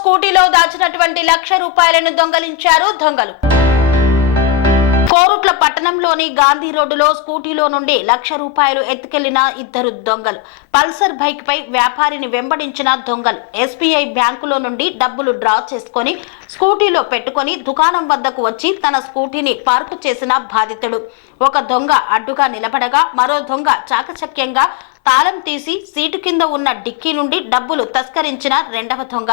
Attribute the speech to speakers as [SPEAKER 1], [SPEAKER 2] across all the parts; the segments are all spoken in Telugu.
[SPEAKER 1] స్కూటీలో దాచినటువంటి లక్ష రూపాయలను దొంగలించారు దొంగలు. కోరుట్ల పట్టణంలోని గాంధీ రోడ్డులో స్కూటీలో నుండి లక్ష రూపాయలు ఎత్తుకెళ్ళిన ఇద్దరు దొంగలు. పల్సర్ బైక్ పై వ్యాపారిని వెంబడించిన దొంగలు. ఎస్బీఐ బ్యాంకులో నుండి డబ్బులు డ్రా చేసుకొని స్కూటీలో పెట్టుకొని దుకాణం వద్దకు వచ్చి తన స్కూటీని పార్కు చేసిన బాధితుడు. ఒక దొంగ అడ్డుగా నిలబడగా మరో దొంగ చాకచక్యంగా తాళం తీసి సీటు కింద ఉన్న డిక్కీ నుండి డబ్బులు తస్కరించిన రెండవ దొంగ.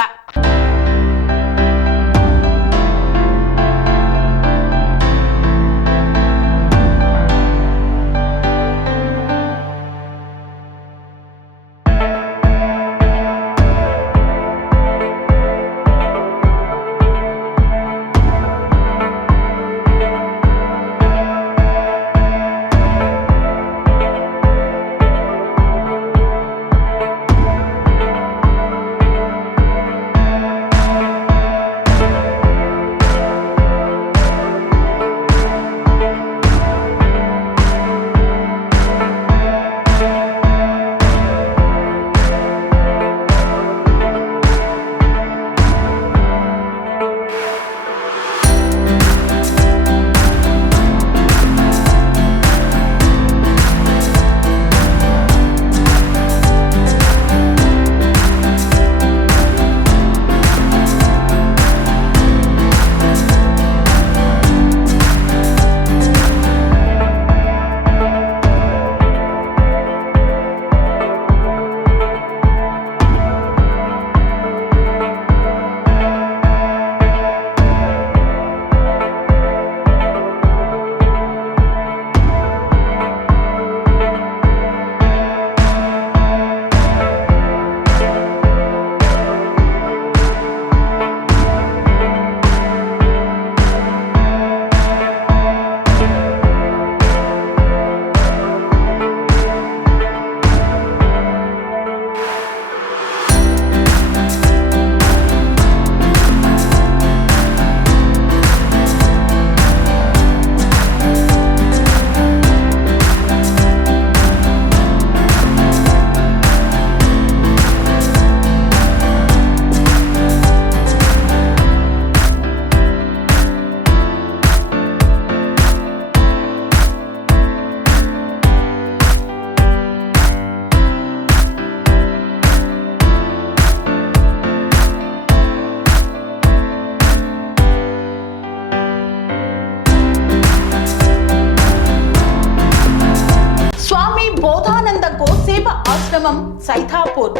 [SPEAKER 1] ఆశ్రమం సైథాపూర్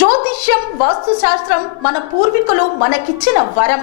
[SPEAKER 1] జ్యోతిష్యం వాస్తుశాస్త్రం మన పూర్వీకులు మనకిచ్చిన వరం.